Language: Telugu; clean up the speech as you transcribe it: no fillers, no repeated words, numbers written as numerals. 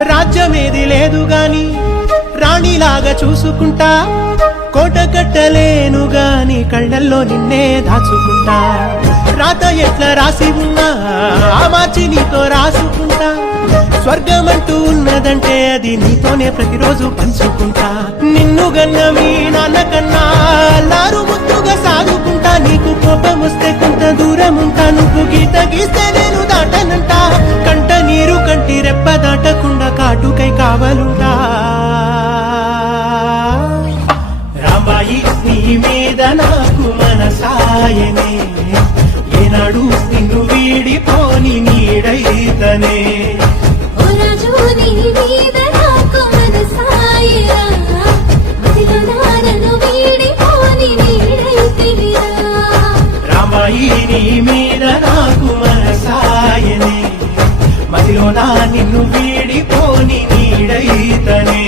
రాజ్యమేది లేదు గాని రాణిలాగా చూసుకుంటా, కోట కట్టలేను గాని కళ్ళల్లో నిన్నే దాచుకుంటా. రాత ఎట్లా రాసి ఉన్నా ఆ మార్చి నీతో రాసుకుంటా. స్వర్గమంటూ ఉన్నదంటే అది నీతోనే ప్రతిరోజు పంచుకుంటా. నిన్ను గన్న మీ నాన్నకన్నా లారు ముద్దుగా సాగుకుంటా. నీకు కోపం వస్తే కొంత దూరం ఉంటా, నువ్వు గీత గీస్తే నేను దాటనంట. కంట నీరు కంటి రెప్ప దాటకుండా కాటుకై కావలుంటా. రాంబాయి నీ మీద నాకు మనసాయనే, ఏనాడు నిన్ను వీడిపోని నీడైతనే. రాంబాయి నీ మీద నాకు మనసాయనే, మదిలో నా నిన్ను వీడిపోని నీడైతనే.